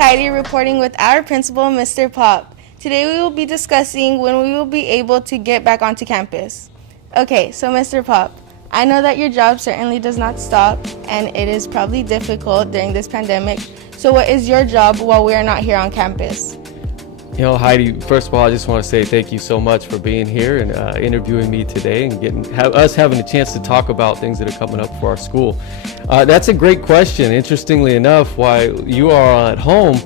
Heidi reporting with our principal, Mr. Popp. Today we will be discussing when we will be able to get back onto campus. Okay, so Mr. Popp, I know that your job certainly does not stop, and it is probably difficult during this pandemic. So what is your job while we are not here on campus? You know, Heidi, first of all, I just want to say thank you so much for being here and interviewing me today and having a chance to talk about things that are coming up for our school. That's a great question. Interestingly enough, while you are at home,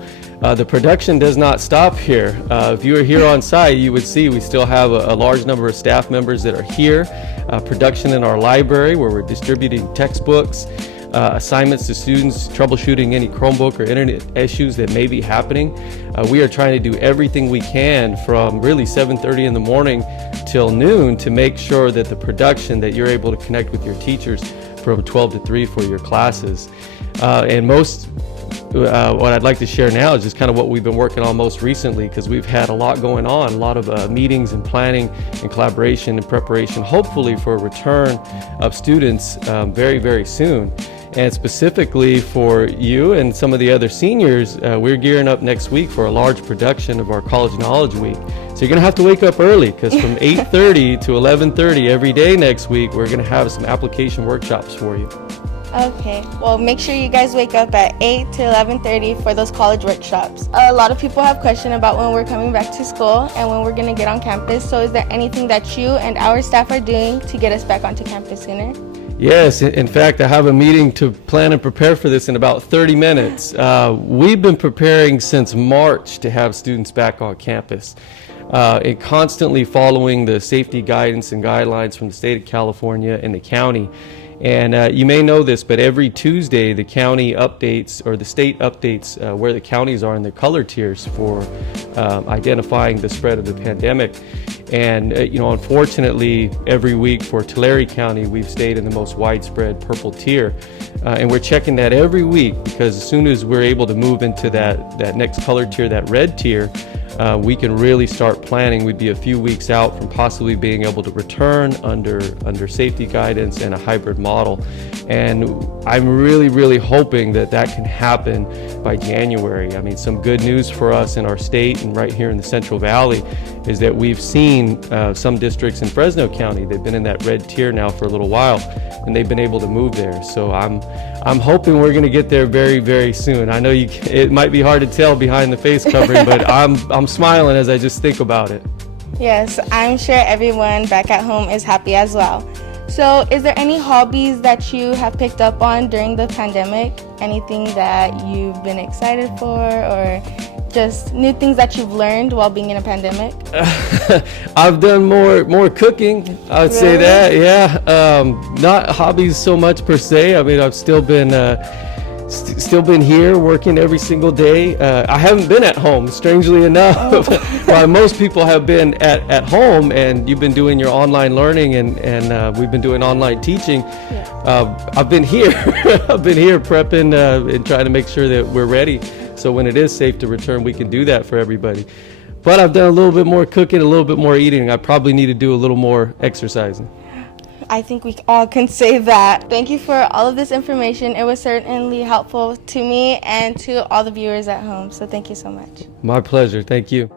the production does not stop here. If you were here on site, you would see we still have a large number of staff members that are here. Production in our library where we're distributing textbooks, assignments to students, troubleshooting any Chromebook or internet issues that may be happening. We are trying to do everything we can from really 7:30 in the morning till noon to make sure that the production that you're able to connect with your teachers from 12 to 3 for your classes. What I'd like to share now is just kind of what we've been working on most recently, because we've had a lot going on, a lot of meetings and planning and collaboration and preparation, hopefully for a return of students very, very soon. And specifically for you and some of the other seniors, we're gearing up next week for a large production of our College Knowledge Week. So you're gonna have to wake up early, because from 8:30 to 11:30 every day next week, we're gonna have some application workshops for you. Okay, well, make sure you guys wake up at 8 to 11:30 for those college workshops. A lot of people have questions about when we're coming back to school and when we're going to get on campus. So is there anything that you and our staff are doing to get us back onto campus sooner? Yes, in fact, I have a meeting to plan and prepare for this in about 30 minutes. We've been preparing since March to have students back on campus. And constantly following the safety guidance and guidelines from the state of California and the county. And you may know this, but every Tuesday the county updates, or the state updates where the counties are in their color tiers for identifying the spread of the pandemic. And unfortunately, every week for Tulare County, we've stayed in the most widespread purple tier. And we're checking that every week, because as soon as we're able to move into that next color tier, that red tier, we can really start planning. We'd be a few weeks out from possibly being able to return under safety guidance and a hybrid model. And I'm really, really hoping that can happen by January. I mean, some good news for us in our state and right here in the Central Valley is that we've seen some districts in Fresno County, they've been in that red tier now for a little while, and they've been able to move there. So I'm hoping we're going to get there very, very soon. I know it might be hard to tell behind the face covering, but I'm smiling as I just think about it. Yes, I'm sure everyone back at home is happy as well. So is there any hobbies that you have picked up on during the pandemic? Anything that you've been excited for, or just new things that you've learned while being in a pandemic? I've done more cooking, I would say that, yeah. Not hobbies so much per se. I mean, I've still been here working every single day. I haven't been at home, strangely enough. While most people have been at home, and you've been doing your online learning and we've been doing online teaching. Yeah. I've been here. I've been here prepping and trying to make sure that we're ready. So when it is safe to return, we can do that for everybody. But I've done a little bit more cooking, a little bit more eating. I probably need to do a little more exercising. I think we all can say that. Thank you for all of this information. It was certainly helpful to me and to all the viewers at home. So thank you so much. My pleasure. Thank you.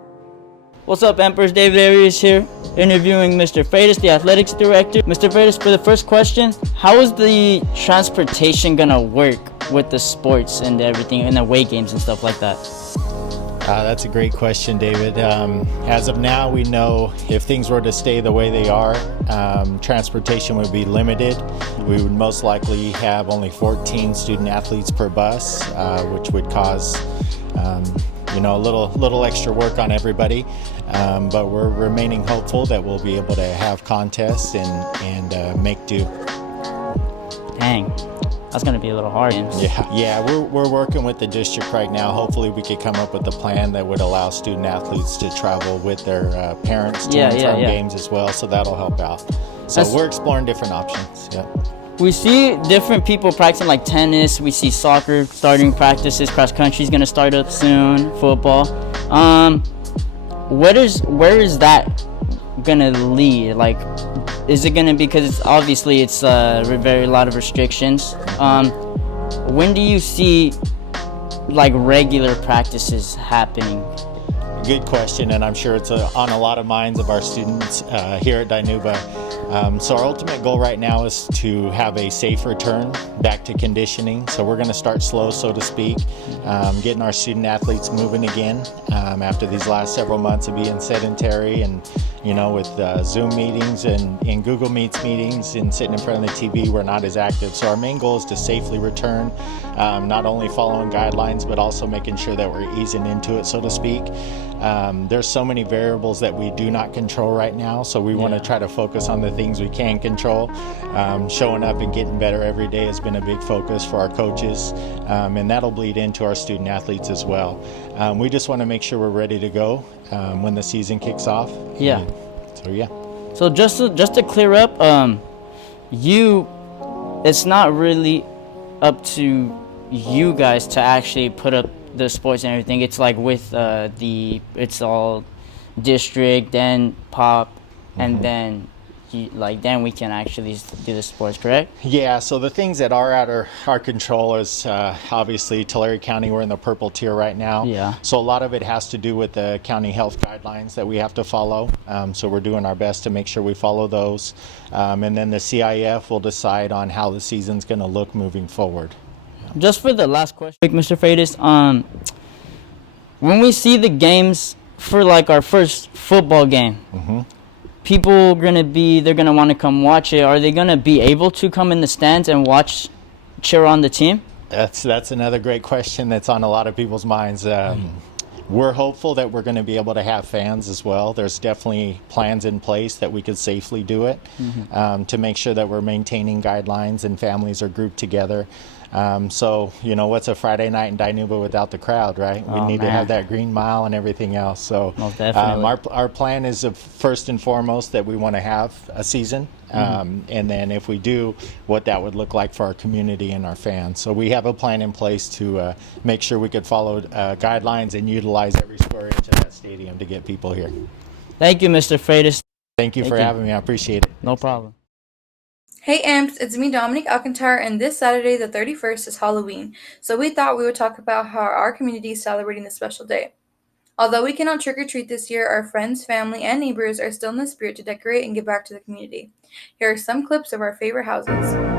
What's up, Emperors? David Arias here, interviewing Mr. Freitas, the athletics director. Mr. Freitas, for the first question, how is the transportation gonna work with the sports and everything, and the away games and stuff like that? That's a great question, David. As of now, we know if things were to stay the way they are, transportation would be limited. We would most likely have only 14 student athletes per bus, which would cause a little extra work on everybody. But we're remaining hopeful that we'll be able to have contests and make do. Dang. That's going to be a little hard. Yeah, we're working with the district right now. Hopefully we could come up with a plan that would allow student athletes to travel with their parents to games as well, so that'll help out. So we're exploring different options. Yeah. We see different people practicing like tennis, we see soccer starting practices, cross country is going to start up soon, football. Where is that going to lead? Like, is it going to be, because it's a lot of restrictions. When do you see like regular practices happening? Good question, and I'm sure it's on a lot of minds of our students here at DETV. So our ultimate goal right now is to have a safe return back to conditioning. So we're going to start slow, so to speak, getting our student athletes moving again after these last several months of being sedentary and, with Zoom meetings and Google Meets meetings and sitting in front of the TV, we're not as active. So our main goal is to safely return, not only following guidelines, but also making sure that we're easing into it, so to speak. There's so many variables that we do not control right now, so we want to try to focus on the things we can control. Showing up and getting better every day has been a big focus for our coaches, and that'll bleed into our student athletes as well. We just want to make sure we're ready to go when the season kicks off. Yeah. So just to clear up, it's not really up to you guys to actually put up the sports and everything. It's like with it's all district, then Popp, and then then we can actually do the sports, correct? Yeah, so the things that are out of our control is obviously Tulare County, we're in the purple tier right now. Yeah. So a lot of it has to do with the county health guidelines that we have to follow. So we're doing our best to make sure we follow those. And then the CIF will decide on how the season's going to look moving forward. Just for the last question, Mr. Freitas, when we see the games for like our first football game, people they're gonna want to come watch it. Are they gonna be able to come in the stands and cheer on the team? That's another great question that's on a lot of people's minds. We're hopeful that we're going to be able to have fans as well. There's definitely plans in place that we could safely do it to make sure that we're maintaining guidelines and families are grouped together. So, what's a Friday night in Dinuba without the crowd, right? We need to have that green mile and everything else. So most definitely. Our plan is first and foremost that we want to have a season. And then if we do, what that would look like for our community and our fans. So we have a plan in place to make sure we could follow guidelines and utilize every square inch of that stadium to get people here. Thank you, Mr. Freitas. Thank you for having me. I appreciate it. No problem. Hey Amps, it's me Dominic Alcantara, and this Saturday the 31st is Halloween, so we thought we would talk about how our community is celebrating this special day. Although we cannot trick-or-treat this year, our friends, family, and neighbors are still in the spirit to decorate and give back to the community. Here are some clips of our favorite houses.